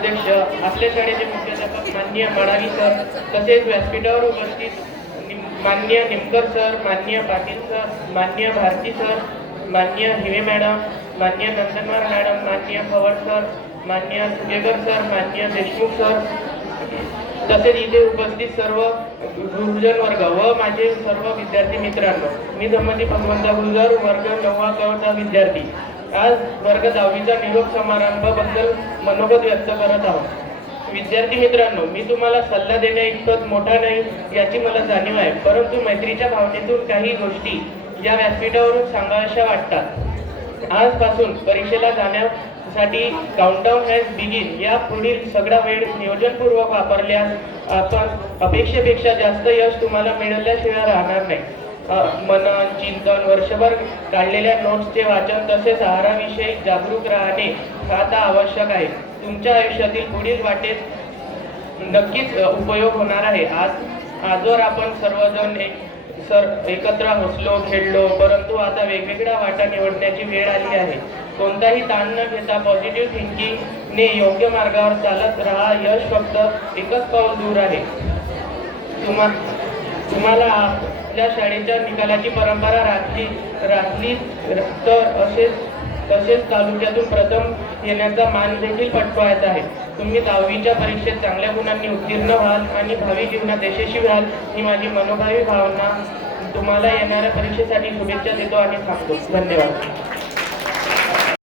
अध्यक्ष आपल्या शाळेचे मुख्याध्यापक माननीय मडावी सर तसेच व्यासपीठावर उपस्थित मान्य निमकर सर माननीय पाटील सर मान्य भारती सर मान्य हिवे मॅडम मान्य नंदनवार मॅडम मान्य पवार सर मान्य सुगेकर सर मान्य देशमुख सर तसेच इथे उपस्थित सर्व गुरुजन वर्ग व माझे सर्व विद्यार्थी मित्रांनो मी संबंधी भगवंत गुरुजर वर्ग नववा कवचा विद्यार्थी. आज वर्ग दहावीचा निरोप समारंभाबद्दल मनोगत व्यक्त करत आहोत. विद्यार्थी मित्रांनो मी तुम्हाला सल्ला देण्या इतकं मोठा नाही याची मला जाणीव आहे. परंतु मैत्रीच्या भावनेतून काही गोष्टी या व्यासपीठावरून सांगाव्याशा वाटतात. आजपासून परीक्षेला जाण्यासाठी काउंटडाऊन हॅज बिगिन या पुढील सगळा वेळ नियोजनपूर्वक वापरल्यास आपण अपेक्षेपेक्षा जास्त यश तुम्हाला मिळाल्याशिवाय राहणार नाही. मनन चिंतन वर्षभर काढलेल्या नोट्सचे वाचन तसेच आहाराविषयी जागरूक राहणे आता आवश्यक आहे. तुमच्या आयुष्यातील पुढील वाटेत नक्कीच उपयोग होणार आहे. आज आजवर आपण सर्वजण एक सर एकत्र हसलो खेळलो परंतु आता वेगवेगळ्या वाटा निवडण्याची वेळ आली आहे. कोणताही ताण न घेता पॉझिटिव्ह थिंकिंगने योग्य मार्गावर चालत राहा. यश फक्त एकच पाऊल दूर आहे. तुम्हा तुम्हाला आपल्या शाळेच्या निकालाची परंपरा राखली राखली तर असेच तसेच तालुक्यातून प्रथम येण्याचा मान देखील पटवायचा आहे. तुम्ही दहावीच्या परीक्षेत चांगल्या गुणांनी उत्तीर्ण व्हाल आणि भावी जीवनात यशस्वी व्हाल ही माझी मनोभावी भावना. तुम्हाला येणाऱ्या परीक्षेसाठी शुभेच्छा देतो आणि सांगतो धन्यवाद.